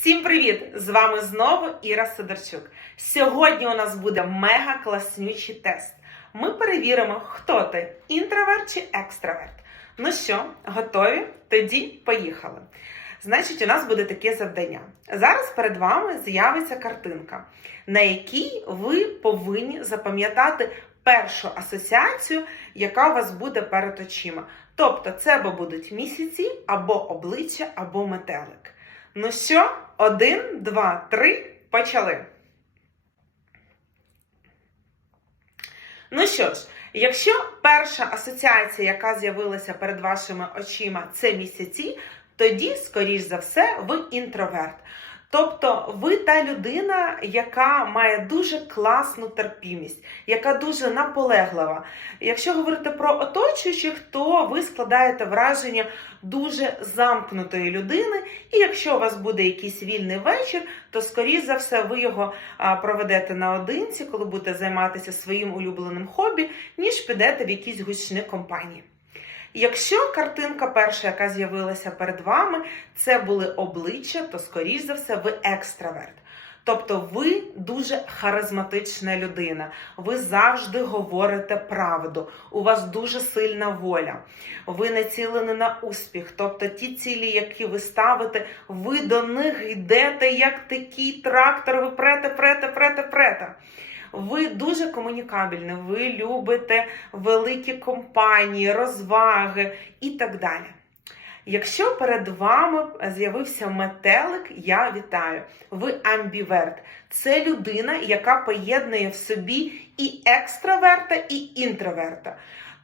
Всім привіт! З вами знову Іра Сидорчук. Сьогодні у нас буде мега класнючий тест. Ми перевіримо, хто ти інтроверт чи екстраверт. Ну що, готові? Тоді поїхали. Значить, у нас буде таке завдання. Зараз перед вами з'явиться картинка, на якій ви повинні запам'ятати першу асоціацію, яка у вас буде перед очима. Тобто, це або будуть місяці, або обличчя, або метелик. Ну що, один, два, три, почали. Ну що ж, якщо перша асоціація, яка з'явилася перед вашими очима, це місяці, тоді, скоріш за все, ви інтроверт. Тобто ви та людина, яка має дуже класну терпімість, яка дуже наполеглива. Якщо говорити про оточуючих, то ви складаєте враження дуже замкнутої людини, і якщо у вас буде якийсь вільний вечір, то скоріш за все ви його проведете наодинці, коли будете займатися своїм улюбленим хобі, ніж підете в якісь гучні компанії. Якщо картинка перша, яка з'явилася перед вами, це були обличчя, то скоріш за все ви екстраверт. Тобто ви дуже харизматична людина, ви завжди говорите правду, у вас дуже сильна воля, ви націлені на успіх. Тобто ті цілі, які ви ставите, ви до них йдете як такий трактор, ви прете, прете, прете, прете. Ви дуже комунікабельні, ви любите великі компанії, розваги і так далі. Якщо перед вами з'явився метелик, я вітаю. Ви амбіверт. Це людина, яка поєднує в собі і екстраверта, і інтроверта.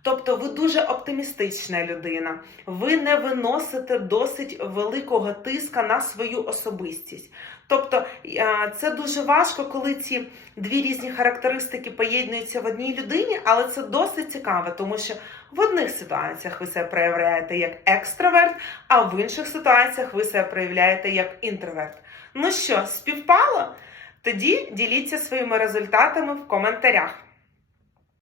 Тобто ви дуже оптимістична людина, ви не виносите досить великого тиска на свою особистість. Тобто е, це дуже важко, коли ці дві різні характеристики поєднуються в одній людині, але це досить цікаво, тому що в одних ситуаціях ви себе проявляєте як екстраверт, а в інших ситуаціях ви себе проявляєте як інтроверт. Ну що, співпало? Тоді діліться своїми результатами в коментарях.